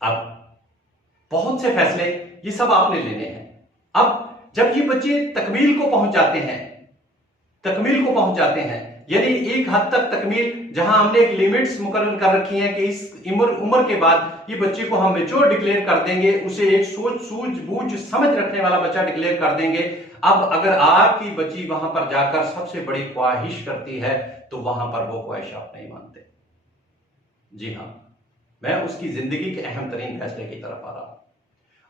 अब बहुत से फैसले ये सब आपने लेने हैं। अब जब ये बच्चे तकमील को पहुंच जाते हैं यानी एक हद तक तकमील, जहां हमने एक लिमिट्स मुकर्रर कर रखी हैं कि इस उम्र के बाद ये बच्चे को हम मैच्योर डिक्लेयर कर देंगे, उसे एक सोच सूझबूझ समझ रखने वाला बच्चा डिक्लेयर कर देंगे। अब अगर आपकी बच्ची वहां पर जाकर सबसे बड़ी ख्वाहिश करती है तो वहां पर वो ख्वाहिश आप नहीं मानते। जी हां, मैं उसकी जिंदगी के अहम तरीन फैसले की तरफ आ रहा हूं।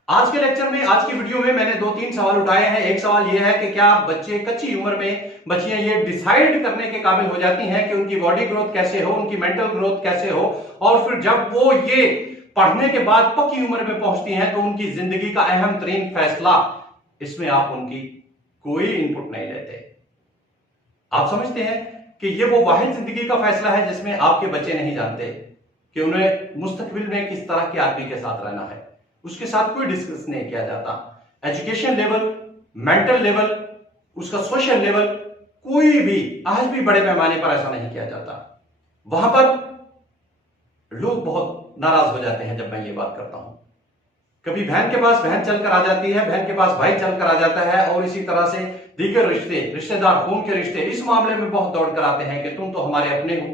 आज के लेक्चर में, आज की वीडियो में मैंने 2-3 सवाल उठाए हैं। एक सवाल यह है कि क्या बच्चे कच्ची उम्र में बच्चियां ये डिसाइड करने के काबिल हो जाती हैं कि उनकी बॉडी ग्रोथ कैसे हो, उनकी मेंटल ग्रोथ कैसे हो, और फिर जब वो ये पढ़ने के बाद पक्की उम्र में पहुंचती हैं तो उनकी जिंदगी का अहम तरीन फैसला, इसमें आप उनकी कोई इनपुट नहीं लेते। आप समझते हैं कि ये वो वाहिद जिंदगी का फैसला है जिसमें आपके बच्चे नहीं जानते कि उन्हें मुस्तकबिल में किस तरह के आदमी के साथ रहना है। उसके साथ कोई डिस्कस नहीं किया जाता। एजुकेशन लेवल, मेंटल लेवल, उसका सोशल लेवल, कोई भी आज भी बड़े पैमाने पर ऐसा नहीं किया जाता। वहां पर लोग बहुत नाराज हो जाते हैं जब मैं ये बात करता हूं। कभी बहन के पास बहन चलकर आ जाती है, बहन के पास भाई चलकर आ जाता है, और इसी तरह से दीगर रिश्तेदार, खून के रिश्ते इस मामले में बहुत दौड़ कर आते हैं कि तुम तो हमारे अपने हो,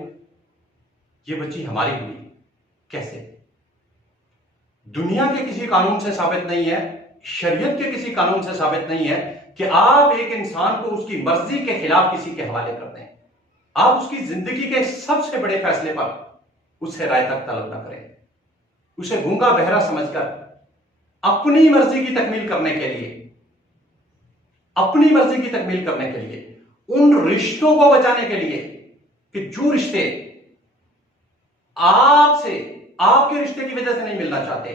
ये बच्ची हमारी हुई। कैसे? दुनिया के किसी कानून से साबित नहीं है, शरीयत के किसी कानून से साबित नहीं है कि आप एक इंसान को उसकी मर्जी के खिलाफ किसी के हवाले कर दें। आप उसकी जिंदगी के सबसे बड़े फैसले पर उससे राय तक तलब न करें। उसे गूंगा बहरा समझकर अपनी मर्जी की तकमील करने के लिए, उन रिश्तों को बचाने के लिए कि जो रिश्ते आपसे, आपके रिश्ते की वजह से नहीं मिलना चाहते।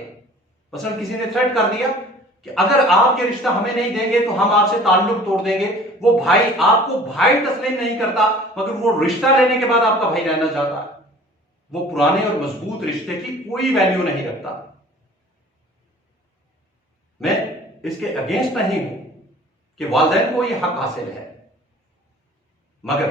मसलन किसी ने थ्रेट कर दिया कि अगर आप ये रिश्ता हमें नहीं देंगे तो हम आपसे ताल्लुक तोड़ देंगे। वो भाई आपको भाई तस्लीम नहीं करता, मगर वो रिश्ता लेने के बाद आपका भाई रहना चाहता है। वो पुराने और मजबूत रिश्ते की कोई वैल्यू नहीं रखता। मैं इसके अगेंस्ट नहीं हूं कि वालिदैन को यह हक हासिल है, मगर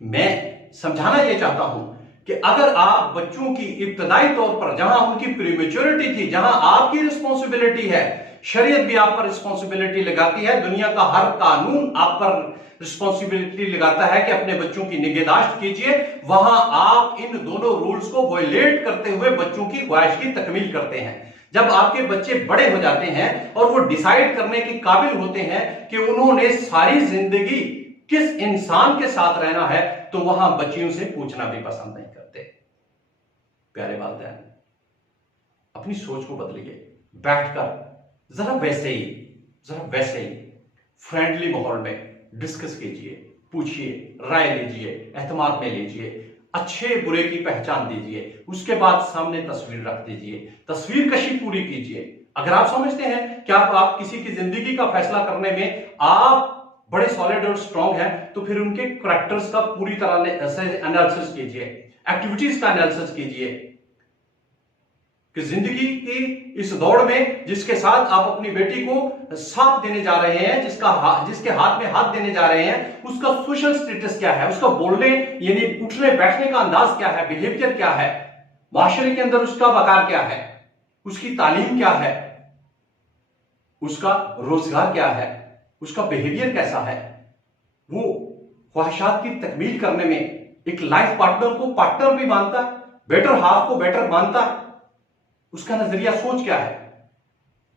मैं समझाना यह चाहता हूं कि अगर आप बच्चों की इब्तदाई तौर पर, जहां उनकी प्रीमेच्योरिटी थी, जहां आपकी रिस्पॉन्सिबिलिटी है, शरीयत भी आप पर रिस्पॉन्सिबिलिटी लगाती है, दुनिया का हर कानून आप पर रिस्पॉन्सिबिलिटी लगाता है कि अपने बच्चों की निगहदाश्त कीजिए, वहां आप इन दोनों रूल्स को वायलेट करते हुए बच्चों की ख्वाहिश की तकमील करते हैं। जब आपके बच्चे बड़े हो जाते हैं और वो डिसाइड करने के काबिल होते हैं कि उन्होंने सारी जिंदगी किस इंसान के साथ रहना है, तो वहां बच्चियों से पूछना भी पसंद नहीं करते। प्यारे वालिदैन, अपनी सोच को बदलिए। बैठकर जरा वैसे ही फ्रेंडली माहौल में डिस्कस कीजिए, पूछिए, राय लीजिए, एहतमाद में लीजिए, अच्छे बुरे की पहचान दीजिए। उसके बाद सामने तस्वीर रख दीजिए, तस्वीर कशी पूरी कीजिए। अगर आप समझते हैं कि आप किसी की जिंदगी का फैसला करने में आप बड़े सॉलिड और स्ट्रांग हैं, तो फिर उनके करैक्टर्स का पूरी तरह से एनालिसिस कीजिए, एक्टिविटीज का एनालिसिस कीजिए कि जिंदगी की इस दौड़ में जिसके साथ आप अपनी बेटी को साथ देने जा रहे हैं, जिसके हाथ में हाथ देने जा रहे हैं, उसका सोशल स्टेटस क्या है, उसका बोलने यानी उठने बैठने का अंदाज क्या है, बिहेवियर क्या है, माशरे के अंदर उसका वकार क्या है, उसकी तालीम क्या है, उसका रोजगार क्या है, उसका बिहेवियर कैसा है। वो ख्वाहिशात की तकमील करने में एक लाइफ पार्टनर को पार्टनर भी मानता है, बेटर हाफ को बेटर मानता है। उसका नजरिया सोच क्या है,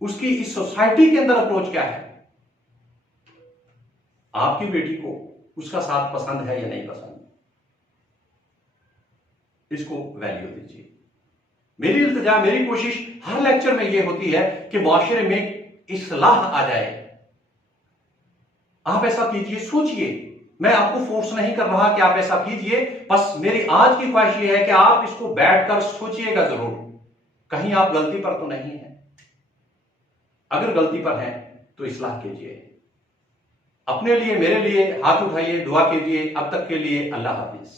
उसकी इस सोसाइटी के अंदर अप्रोच क्या है। आपकी बेटी को उसका साथ पसंद है या नहीं पसंद, इसको वैल्यू दीजिए। मेरी इल्तिजा, मेरी कोशिश हर लेक्चर में यह होती है कि मुआशरे में इस्लाह आ जाए। आप ऐसा कीजिए, सोचिए। मैं आपको फोर्स नहीं कर रहा कि आप ऐसा कीजिए, बस मेरी आज की ख्वाहिश यह है कि आप इसको बैठकर सोचिएगा जरूर, कहीं आप गलती पर तो नहीं हैं। अगर गलती पर हैं तो इस्लाह कीजिए। अपने लिए, मेरे लिए हाथ उठाइए, दुआ कीजिए। अब तक के लिए अल्लाह हाफिज।